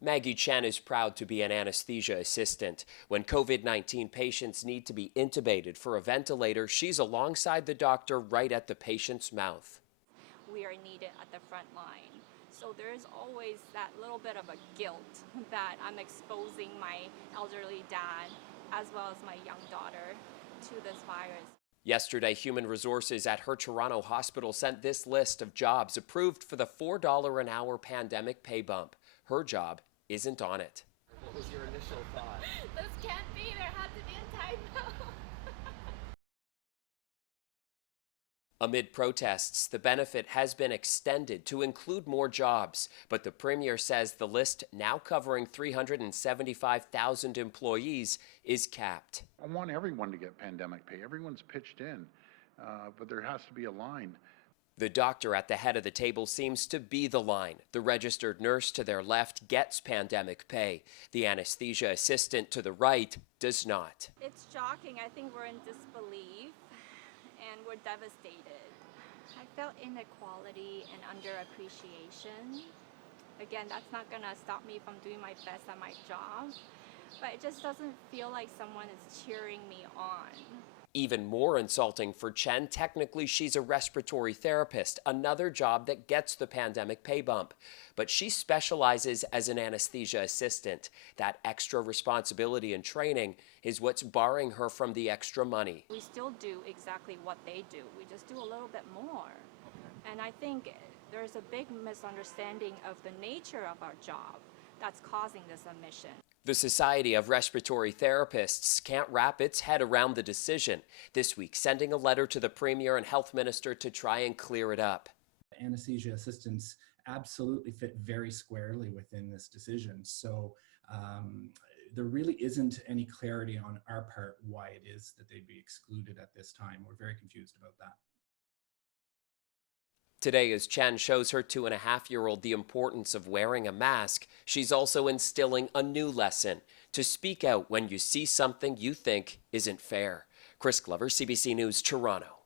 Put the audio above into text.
Maggie Chen is proud to be an anesthesia assistant. When COVID-19 patients need to be intubated for a ventilator, she's alongside the doctor right at the patient's mouth. We are needed at the front line. So there's always that little bit of a guilt that I'm exposing my elderly dad as well as my young daughter to this virus. Yesterday, Human Resources at her Toronto hospital sent this list of jobs approved for the $4 an hour pandemic pay bump. Her job isn't on it. What was your initial thought? This can't be, there had to be a typo. Amid protests, the benefit has been extended to include more jobs, but the Premier says the list, now covering 375,000 employees, is capped. I want everyone to get pandemic pay. Everyone's pitched in, but there has to be a line. The doctor at the head of the table seems to be the line. The registered nurse to their left gets pandemic pay. The anesthesia assistant to the right does not. It's shocking. I think we're in disbelief and we're devastated. I felt inequality and underappreciation. Again, that's not going to stop me from doing my best at my job, but it just doesn't feel like someone is cheering me on. Even more insulting for Chen, technically she's a respiratory therapist, another job that gets the pandemic pay bump. But she specializes as an anesthesia assistant. That extra responsibility and training is what's barring her from the extra money. We still do exactly what they do. We just do a little bit more. And I think there's a big misunderstanding of the nature of our job that's causing this omission. The Society of Respiratory Therapists can't wrap its head around the decision, this week sending a letter to the Premier and Health Minister to try and clear it up. Anesthesia assistants absolutely fit very squarely within this decision. So there really isn't any clarity on our part why it is that they'd be excluded at this time. We're very confused about that. Today, as Chen shows her 2.5-year-old the importance of wearing a mask, she's also instilling a new lesson: to speak out when you see something you think isn't fair. Chris Glover, CBC News, Toronto.